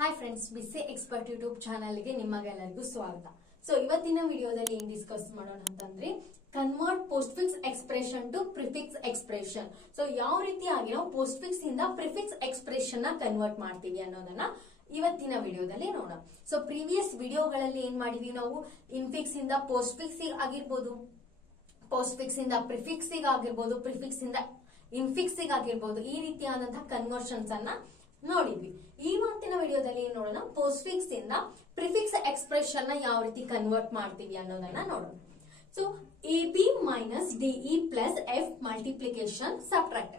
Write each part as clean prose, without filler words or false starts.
Hi friends, ಬಿಸಿ expert YouTube ಚಾನಲ್ಗೆ ನಿಮಗೆಲ್ಲರಿಗೂ ಸ್ವಾಗತ. ಸೊ ಇವತ್ತಿನ ವಿಡಿಯೋದಲ್ಲಿ ಏನ್ ಡಿಸ್ಕಸ್ ಮಾಡೋಣ ಅಂತಂದ್ರೆ convert postfix expression to prefix expression. So ಯಾವ ರೀತಿಯಾಗಿ ನಾವು ಪೋಸ್ಟ್ ಫಿಕ್ಸ್ ಇಂದ ಪ್ರಿಫಿಕ್ಸ್ ಎಕ್ಸ್ಪ್ರೆಷನ್ ನ ಕನ್ವರ್ಟ್ ಮಾಡ್ತೀವಿ ಅನ್ನೋದನ್ನ ಇವತ್ತಿನ ವಿಡಿಯೋದಲ್ಲಿ ನೋಡೋಣ. ಸೊ ಪ್ರೀವಿಯಸ್ ವಿಡಿಯೋಗಳಲ್ಲಿ ಏನ್ ಮಾಡಿದ್ವಿ ನಾವು, ಇನ್ಫಿಕ್ಸ್ ಇಂದ ಪೋಸ್ಟ್ ಫಿಕ್ಸ್ ಆಗಿರ್ಬೋದು, ಪೋಸ್ಟ್ ಫಿಕ್ಸ್ ಇಂದ ಪ್ರಿಫಿಕ್ಸ್ ಆಗಿರ್ಬೋದು, ಪ್ರಿಫಿಕ್ಸ್ ಇಂದ ಇನ್ಫಿಕ್ಸ್ ಆಗಿರ್ಬೋದು, ಈ ರೀತಿಯಾದಂತಹ ಕನ್ವರ್ಷನ್ಸ್ ಅನ್ನ ನೋಡಿದ್ವಿ. ಇವತ್ತಿನ ವಿಡಿಯೋದಲ್ಲಿ ಏನ್ ನೋಡೋಣ, ಪೋಸ್ಟ್ ಫಿಕ್ಸ್ ಇಂದ ಪ್ರಿಫಿಕ್ಸ್ ಎಕ್ಸ್ಪ್ರೆಷನ್ ನ ಯಾವ ರೀತಿ ಕನ್ವರ್ಟ್ ಮಾಡ್ತೀವಿ ಅನ್ನೋದನ್ನ ನೋಡೋಣ. So A B minus DE plus F multiplication subtract.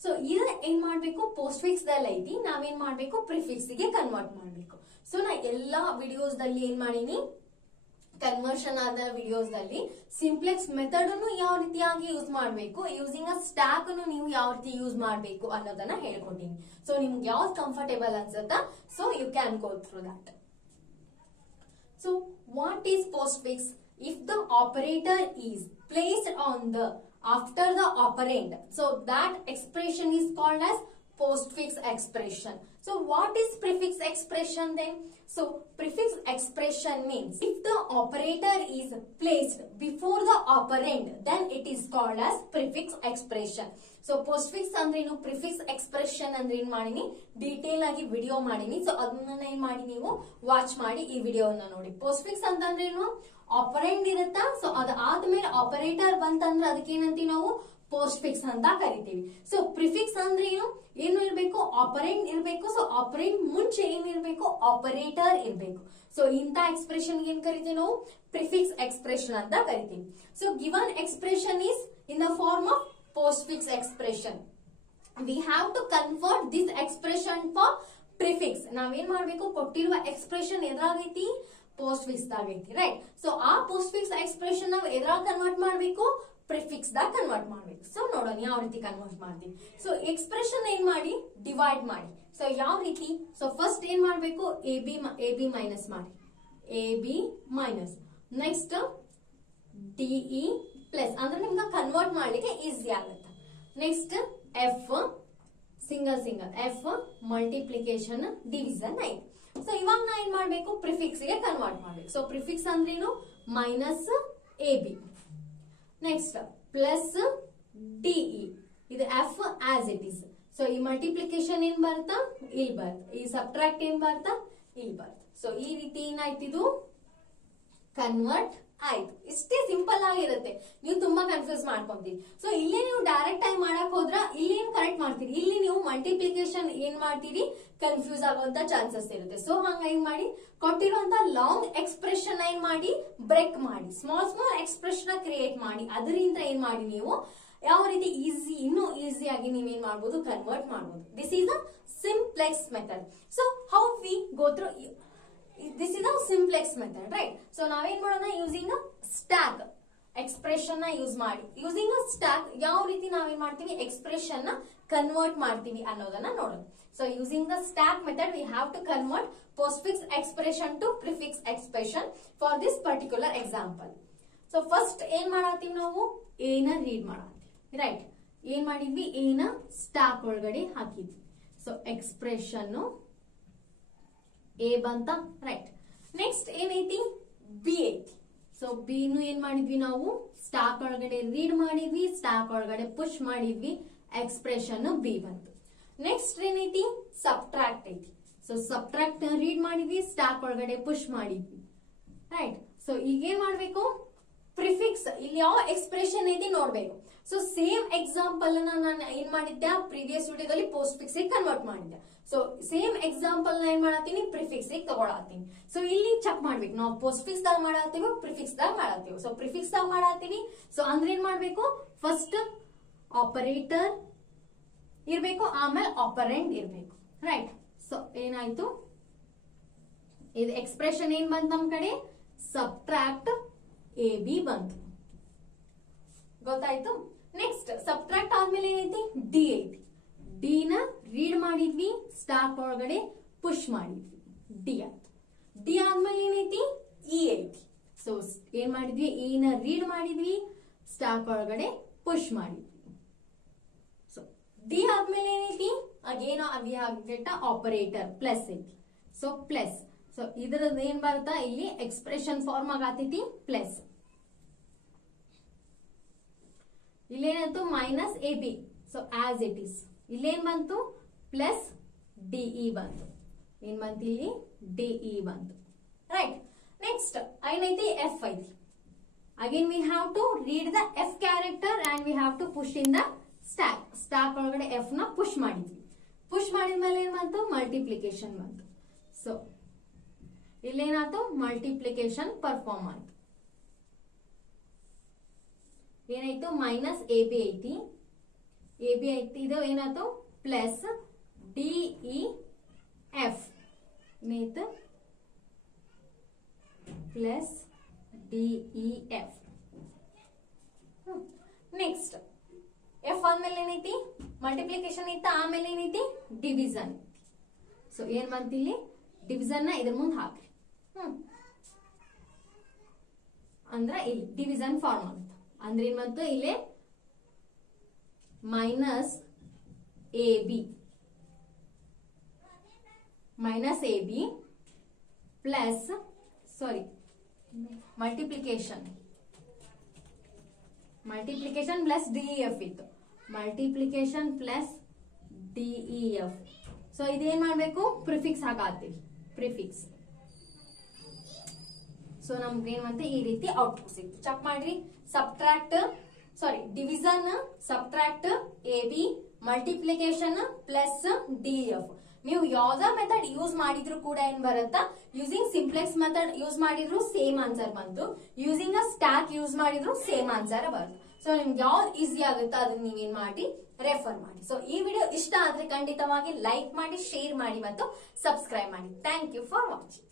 So ಇದನ್ನ ಏನ್ ಮಾಡ್ಬೇಕು, ಪೋಸ್ಟ್ ಫಿಕ್ಸ್ ದಲ್ಲಿ ಐತಿ, ನಾವೇನ್ ಮಾಡ್ಬೇಕು, ಪ್ರಿಫಿಕ್ಸ್ ಗೆ ಕನ್ವರ್ಟ್ ಮಾಡ್ಬೇಕು. ಸೊ ನಾ ಎಲ್ಲಾ ವಿಡಿಯೋಸ್ ದಲ್ಲಿ ಏನ್ ಮಾಡೀನಿ, ಕನ್ವರ್ಷನ್ ಆದ ವಿಡಿಯೋಸ್ ದಲ್ಲಿ ಸಿಂಪ್ಲೆಕ್ಸ್ ಮೆಥಡ್ ಅನ್ನು ಯಾವ ರೀತಿಯಾಗಿ ಯೂಸ್ ಮಾಡಬೇಕು, ಯೂಸಿಂಗ್ ಅ ಸ್ಟ್ಯಾಕ್ ಅನ್ನು ನೀವು ಯಾವ ರೀತಿ ಯೂಸ್ ಮಾಡಬೇಕು ಅನ್ನೋದನ್ನ ಹೇಳ್ಕೊಟ್ಟಿನಿ. ಸೊ ನಿಮ್ಗೆ ಯಾವ್ದು ಕಂಫರ್ಟೇಬಲ್ ಅನ್ಸುತ್ತಾ, so you can go through that. So what is postfix? If the operator is placed on the after the operand, so that expression is called as postfix expression. So what is prefix expression then? So prefix expression means if the operator is placed before the operand, then it is called as prefix expression. So postfix ಅಂದ್ರೆ ಏನು, prefix expression ಅಂದ್ರೆ ಏನ್ ಮಾಡೀನಿ, detail ಆಗಿ video ಮಾಡೀನಿ. So ಅದನ್ನ ಏನ್ ಮಾಡಿ ನೀವು ವಾಚ್ ಮಾಡಿ ಈ ವಿಡಿಯೋನ ನೋಡಿ. postfix ಅಂತಂದ್ರೆ ಏನು, ಆಪರೆಂಡ್ ಇರುತ್ತಾ, ಸೊ ಅದಾದ್ಮೇಲೆ ಆಪರೇಟರ್ ಬಂತಂದ್ರೆ ಅದಕ್ಕೆ ಏನಂತೀವಿ ನಾವು, ಪೋಸ್ಟ್ ಫಿಕ್ಸ್ ಅಂತ ಕರಿತೀವಿ. ಸೊ ಪ್ರಿಫಿಕ್ಸ್ ಅಂದ್ರೆ ಏನು ಇರಬೇಕು, ಆಪರೆಂಡ್ ಇರಬೇಕು. ಸೊ ಆಪರೆಂಡ್ ಮುಂಚೆ ಏನಿರ್ಬೇಕು, ಆಪರೇಟರ್ ಇರಬೇಕು. ಸೊ ಇಂತ ಎಕ್ಸ್ಪ್ರೆಷನ್ ಏನ್ ಕರಿತೀವಿ ನಾವು, ಪ್ರಿಫಿಕ್ಸ್ ಎಕ್ಸ್ಪ್ರೆಷನ್ ಅಂತ ಕರಿತೀವಿ. So given expression is in the form of postfix expression. We have to convert this expression for prefix. ನಾವೇನ್ ಮಾಡ್ಬೇಕು, ಕೊಟ್ಟಿರುವ ಎಕ್ಸ್ಪ್ರೆಷನ್ ಎದುರಾಗೈತಿ, ಪೋಸ್ಟ್ ಫಿಕ್ಸ್ ದಾಗೈತಿ, ರೈಟ್. ಸೊ ಆ ಪೋಸ್ಟ್ ಫಿಕ್ಸ್ ಎಕ್ಸ್ಪ್ರೆಷನ್ ನಾವು ಎದ್ರಾಗ ಕನ್ವರ್ಟ್ ಮಾಡ್ಬೇಕು, ಪ್ರಿಫಿಕ್ಸ್ ದಾಗ ಕನ್ವರ್ಟ್ ಮಾಡ್ಬೇಕು. ಸೊ ನೋಡೋಣ ಯಾವ ರೀತಿ ಕನ್ವರ್ಟ್ ಮಾಡ್ತೀವಿ. ಸೊ ಎಕ್ಸ್ಪ್ರೆಷನ್ ಏನ್ ಮಾಡಿ, ಡಿವೈಡ್ ಮಾಡಿ. ಸೊ ಯಾವ ರೀತಿ, ಸೊ ಫಸ್ಟ್ ಏನ್ ಮಾಡ್ಬೇಕು, ಎ ಬಿ ಮೈನಸ್ ಮಾಡಿ, A B minus, next D E plus, ಅಂದ್ರೆ ನಿಮ್ಗೆ ಕನ್ವರ್ಟ್ ಮಾಡ್ಲಿಕ್ಕೆ ಈಸಿ ಆಗುತ್ತೆ. Next F single F multiplication division ಆಯ್ತು. ಸೊ ಇವಾಗ ನಾ ಏನ್ ಮಾಡ್ಬೇಕು, ಪ್ರಿಫಿಕ್ಸ್ ಗೆ ಕನ್ವರ್ಟ್ ಮಾಡ್ಬೇಕು. ಸೊ ಪ್ರಿಫಿಕ್ಸ್ ಅಂದ್ರೇನು, minus A B, next plus D E, ಇದು F as it is. So ಈ ಮಲ್ಟಿಪ್ಲಿಕೇಶನ್ ಏನ್ ಬರ್ತಾ, ಇಲ್ಲಿ ಬರ್ತ, ಈ ಸಬ್ಟ್ರಾಕ್ಟ್ ಏನ್ ಬರ್ತಾ, ಇಲ್ಲಿ ಬರ್ತ. ಸೊ ಈ ರೀತಿ ಏನಾಯ್ತಿದು, ಕನ್ವರ್ಟ್ ಆಯ್ತು. ಇಷ್ಟೇ ಸಿಂಪಲ್ ಆಗಿರುತ್ತೆ, ನೀವು ತುಂಬಾ ಕನ್ಫ್ಯೂಸ್ ಮಾಡ್ಕೊಂತೀರಿ. ಸೊ ಇಲ್ಲಿ ನೀವು ಡೈರೆಕ್ಟ್ ಆಗಿ ಮಾಡಕ್ ಹೋದ್ರ ಇಲ್ಲೇನು ಕರೆಕ್ಟ್ ಮಾಡ್ತೀರಿ, ಇಲ್ಲಿ ನೀವು ಮಲ್ಟಿಪ್ಲಿಕೇಶನ್ ಏನ್ ಮಾಡ್ತೀರಿ, ಕನ್ಫ್ಯೂಸ್ ಆಗುವಂತ ಚಾನ್ಸಸ್ ಇರುತ್ತೆ. ಸೊ ಹಂಗಾಗಿ ಮಾಡಿ, ಕೊಟ್ಟಿರುವಂತ ಲಾಂಗ್ ಎಕ್ಸ್ಪ್ರೆಷನ್ ಏನ್ ಮಾಡಿ, ಬ್ರೇಕ್ ಮಾಡಿ, ಸ್ಮಾಲ್ ಎಕ್ಸ್ಪ್ರೆಷನ್ ಕ್ರಿಯೇಟ್ ಮಾಡಿ, ಅದರಿಂದ ಏನ್ ಮಾಡಿ ನೀವು ಯಾವ ರೀತಿ ಇನ್ನೂ ಈಸಿಯಾಗಿ ನೀವೇನ್ ಮಾಡ್ಬೋದು, ಕನ್ವರ್ಟ್ ಮಾಡ್ಬೋದು. This is a simplex method. So how we go through, this is a simplex method, right? So ನಾವೇನ್ ಮಾಡೋಣ, ಯೂಸಿಂಗ್ ಸ್ಟ್ಯಾಕ್ ಎಕ್ಸ್ಪ್ರೆಷನ್ ನ ಯೂಸ್ ಮಾಡಿ, ಯೂಸಿಂಗ್ ಸ್ಟ್ಯಾಕ್ ಯಾವ ರೀತಿ ನಾವೇನ್ ಮಾಡ್ತೀವಿ, ಎಕ್ಸ್ಪ್ರೆಷನ್ ನ ಕನ್ವರ್ಟ್ ಮಾಡ್ತೀವಿ ಅನ್ನೋದನ್ನ ನೋಡೋಣ. So using the stack method we have to convert postfix expression to prefix expression for this particular example. So first ಏನ್ ಮಾಡತ್ತೀವಿ ನಾವು, ಎ ನ ರೀಡ್ ಮಾಡತ್ತೀವಿ, ರೈಟ್. ಏನ್ ಮಾಡಿದ್ವಿ, ಎ ನ ಸ್ಟ್ಯಾಕ್ ಒಳಗಡೆ ಹಾಕಿದ್ವಿ. ಸೊ ಎಕ್ಸ್ಪ್ರೆಷನ್ ಎ ಬಂತ, ರೈಟ್. ನೆಕ್ಸ್ಟ್ ಏನೈತಿ, ಬಿ ಐತಿ. ಸೊ ಬಿ ನು ಏನ್ ಮಾಡಿದ್ವಿ ನಾವು, ಸ್ಟಾಕ್ ಒಳಗಡೆ ರೀಡ್ ಮಾಡಿದ್ವಿ, ಸ್ಟಾಕ್ ಒಳಗಡೆ ಪುಷ್ ಮಾಡಿದ್ವಿ, ಎಕ್ಸ್ಪ್ರೆಷನ್ ಬಿ ಬಂತು. ನೆಕ್ಸ್ಟ್ ಏನೈತಿ, ಸಬ್ಟ್ರಾಕ್ಟ್ ಐತಿ. ಸೊ ಸಬ್ಟ್ರಾಕ್ಟ್ ರೀಡ್ ಮಾಡಿದ್ವಿ, ಸ್ಟಾಕ್ ಒಳಗಡೆ ಪುಷ್ ಮಾಡಿದ್ವಿ, ರೈಟ್. ಸೊ ಈಗ ಏನ್ ಮಾಡ್ಬೇಕು, ಪ್ರಿಫಿಕ್ಸ್ ಇಲ್ಲಿ ಯಾವ ಎಕ್ಸ್ಪ್ರೆಷನ್ ಐತಿ ನೋಡ್ಬೇಕು. ಸೊ ಸೇಮ್ ಎಕ್ಸಾಂಪಲ್ ನಾನು ಏನ್ ಮಾಡಿದ್ದೆ, ಪ್ರೀವಿಯಸ್ ವಿಡಿಯೋದಲ್ಲಿ ಪೋಸ್ಟ್ ಫಿಕ್ಸ್ ಕನ್ವರ್ಟ್ ಮಾಡಿದ್ದೆ. ಸೊ ಸೇಮ್ ಎಕ್ಸಾಂಪಲ್ ನ ಏನ್ ಮಾಡತ್ತೀನಿ, ಪ್ರಿಫಿಕ್ಸ್ ತಗೊಳತ್ತೀನಿ. ಸೊ ಇಲ್ಲಿ ಚೆಕ್ ಮಾಡ್ಬೇಕು, ನಾವು ಪೋಸ್ಟ್ ಫಿಕ್ಸ್ ದಾಗ ಮಾಡತ್ತೀವಿ, ಪ್ರಿಫಿಕ್ಸ್ ದಾಗ ಮಾಡತ್ತೀವಿ. ಸೊ ಪ್ರಿಫಿಕ್ಸ್ ದಾಗ ಮಾಡತ್ತೀವಿ, ಸೊ ಅಂದ್ರೆ ಏನ್ ಮಾಡ್ಬೇಕು, ಫಸ್ಟ್ ಆಪರೇಟರ್ ಇರ್ಬೇಕು, ಆಮೇಲೆ ಆಪರೆಂಡ್ ಇರ್ಬೇಕು, ರೈಟ್. ಸೊ ಏನಾಯ್ತು, ಇದು ಎಕ್ಸ್ಪ್ರೆಷನ್ ಏನ್ ಬಂತು ನಮ್ ಕಡೆ, ಸಬ್ಟ್ರಾಕ್ಟ್ ಎ ಬಿ ಬಂತು, ಗೊತ್ತಾಯ್ತು. ನೆಕ್ಸ್ಟ್ ಸಬ್ಟ್ರಾಕ್ಟ್ ಆದ್ಮೇಲೆ ಏನೈತಿ, ಡಿ ಐತಿ. ಡಿ ನ ರೀಡ್ ಮಾಡಿದ್ವಿ, ಸ್ಟಾಕ್ ಒಳಗಡೆ ಪುಷ್ ಮಾಡಿದ್ವಿ, ಡಿ ಆಯ್ತು. ಡಿ ಆದ್ಮೇಲೆ ಏನೈತಿ, ಇ ಐತಿ. ಸೊ ಏನ್ ಮಾಡಿದ್ವಿ, ಇ ನ ರೀಡ್ ಮಾಡಿದ್ವಿ, ಸ್ಟಾಕ್ ಒಳಗಡೆ ಪುಷ್ ಮಾಡಿದ್ವಿ. ಸೊ ಡಿ ಆದ್ಮೇಲೆ ಏನೈತಿ, again we have get a operator plus ಐತಿ. So plus. ಸೊ ಇದ್ರದ್ದು ಏನ್ ಬರುತ್ತಾ ಇಲ್ಲಿ ಎಕ್ಸ್ಪ್ರೆಷನ್ ಫಾರ್ಮ್ ಆಗತೈತಿ ಪ್ಲಸ್. ಇಲ್ಲೇನಂತು minus A B. So as it is ಇಲ್ಲೇನ್ ಬಂತು ಪ್ಲಸ್ ಡಿಇ ಬಂತು. ಏನ್ ಬಂತು ಇಲ್ಲಿ ಡಿಇ ಬಂತು. ರೈಟ್. ನೆಕ್ಸ್ಟ್ ಏನೈತಿ ಎಫ್ ಐತಿ. Again we have to read the F character and we have to push in the stack. Stack ಒಳಗಡೆ ಎಫ್ ನ ಪುಷ್ ಮಾಡಿದ್ವಿ. ಪುಷ್ ಮಾಡಿದ್ಮೇಲೆ ಏನ್ ಬಂತು ಮಲ್ಟಿಪ್ಲಿಕೇಶನ್ ಬಂತು. ಸೊ ಇಲ್ಲೇನಾಯ್ತು ಮಲ್ಟಿಪ್ಲಿಕೇಶನ್ ಪರ್ಫಾರ್ಮ್ ಆಯ್ತು. ಏನಾಯ್ತು ಮೈನಸ್ ಎ ಬಿ ಐತಿ. ಎ ಬಿ ಐತಿ ಇದು ಏನಾಯ್ತು ಪ್ಲಸ್ ಡಿಇ ಎಫ್. ಏನಾಯ್ತು plus DE F. Next F ಆದ್ಮೇಲೆ ಏನೈತಿ ಮಲ್ಟಿಪ್ಲಿಕೇಶನ್ ಐತ, ಆಮೇಲೆ ಏನೈತಿ ಡಿವಿಷನ್. ಸೊ ಏನ್ ಬಂತ ಇಲ್ಲಿ ಡಿವಿಷನ್ ನ ಇದ್ರ ಮುಂದೆ ಹಾಕ್ರಿ. ಅಂದ್ರ ಇಲ್ಲಿ ಡಿವಿಷನ್ ಫಾರ್ಮ್ ಅಂತ ಅಂದ್ರೆ ಏನ್ ಬಂತು ಇಲ್ಲಿ minus A B plus multiplication plus DEF ಇತ್ತು. Multiplication plus DEF. ಸೊ ಇದೇನ್ ಮಾಡ್ಬೇಕು ಪ್ರಿಫಿಕ್ಸ್ ಹಾಕಾತೀವಿ. ಪ್ರಿಫಿಕ್ಸ್. ಸೊ ನಮ್ಗೆ ಏನ್ ಬಂತು ಈ ರೀತಿ ಔಟ್ಪುಟ್ ಸಿಕ್ತು. ಚೆಕ್ ಮಾಡ್ರಿ. Division, subtract, A B, multiplication plus DF. ನೀವು ಯಾವ್ದಾ ಮೆಥಡ್ ಯೂಸ್ ಮಾಡಿದ್ರು ಕೂಡ ಏನ್ ಬರುತ್ತಾ ಯೂಸಿಂಗ್ ಸಿಂಪ್ಲೆಕ್ಸ್ ಮೆಥಡ್ ಯೂಸ್ ಮಾಡಿದ್ರು ಸೇಮ್ ಆನ್ಸರ್ ಬಂತು. ಯೂಸಿಂಗ್ ಅ ಸ್ಟ್ಯಾಕ್ ಯೂಸ್ ಮಾಡಿದ್ರು ಸೇಮ್ ಆನ್ಸರ್ ಬರುತ್ತೆ. ಸೊ ನಿಮ್ಗೆ ಯಾವ್ದು ಈಸಿ ಆಗುತ್ತೋ ಅದನ್ನ ನೀವೇನ್ ಮಾಡಿ ರೆಫರ್ ಮಾಡಿ. ಸೊ ಈ ವಿಡಿಯೋ ಇಷ್ಟ ಆದ್ರೆ ಖಂಡಿತವಾಗಿ ಲೈಕ್ ಮಾಡಿ, ಶೇರ್ ಮಾಡಿ ಮತ್ತು ಸಬ್ಸ್ಕ್ರೈಬ್ ಮಾಡಿ. Thank you for watching.